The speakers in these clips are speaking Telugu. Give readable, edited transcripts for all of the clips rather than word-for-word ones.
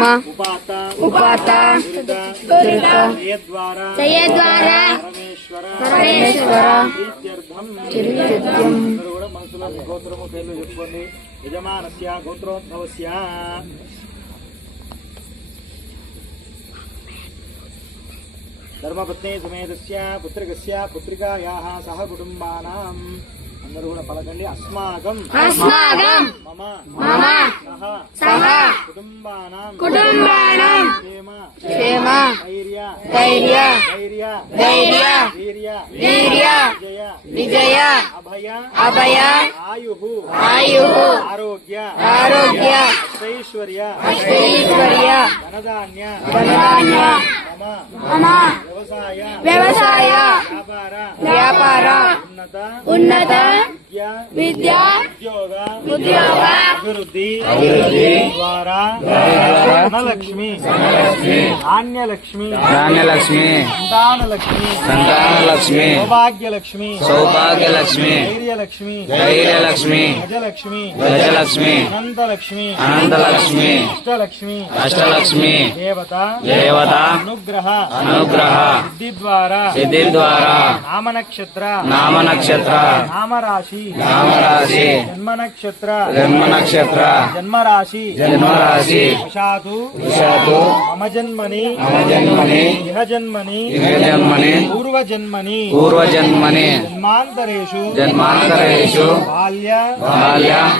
मम उपात उपात दुरित जयद्वारा परमेश्वर प्रीत्यर्थम मनसुलो गोत्रमु पेर्लु చెప్పుకోండి యజమానస్య గోత్రోద్భవస్య ధర్మపత్ని సమేతస్య పుత్రికస్య పుత్రికాయాః సహ కుటుంబానాం అందరూ కూడా పలకండి అస్మాకం మమ సహ కుటుంబానాం క్షేమ ధైర్య వీర్య విజయ అభయ ఆయు ఆరోగ్య అష్టైశ్వర్య ధనధాన్య व्यवसाय व्यापार उन्नत विद्या उद्योग अभिवृद्धि द्वारा धनलक्ष्मी धान्यलक्ष्मी संतानलक्ष्मी सौभाग्यलक्ष्मी धैर्यलक्ष्मी गजलक्ष्मी अनंतलक्ष्मी अष्टलक्ष्मी देवता अनुग्रह सिद्धि द्वारा नाम नक्षत्र नाम राशि जन्म नक्षत्र जन्म राशि विषातु मम जन्मनि इह जन्मनि पूर्व जन्मनि जन्मांतरेषु बाल्य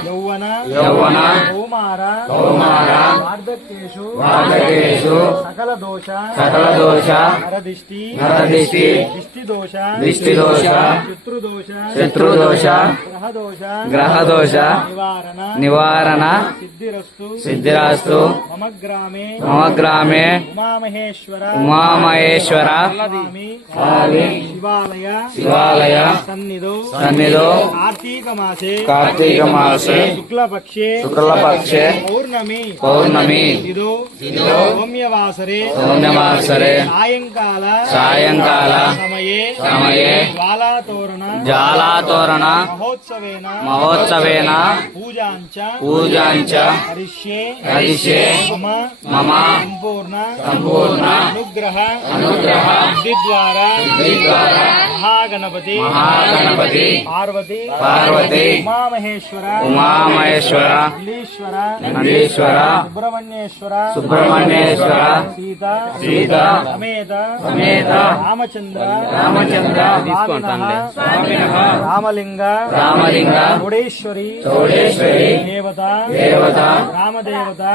यौवन कौमार वार्धक्येषु सकल दोष नरदिष्टि दिष्टिदोष शत्रुदोष ग्रहदोष निवारण सिद्धिरस्तु मम ग्रामे उमामहेश्वर शिवालय सन्निधो कार्तीक मासे शुक्लपक्षे पौर्णमी सौम्यवासरे सायंकाल समये ज्वालातोरण महोत्सवेन पूजांच हरिष्ये मम संपूर्ण अनुग्रह सिद्धिद्वारा महागणपति पार्वती उमामहेश्वर नंदीश्वर सुब्रह्मण्येश्वर सीता समेत रामचंद्र रामलिंग चौडेश्वरी देवता रामदेवता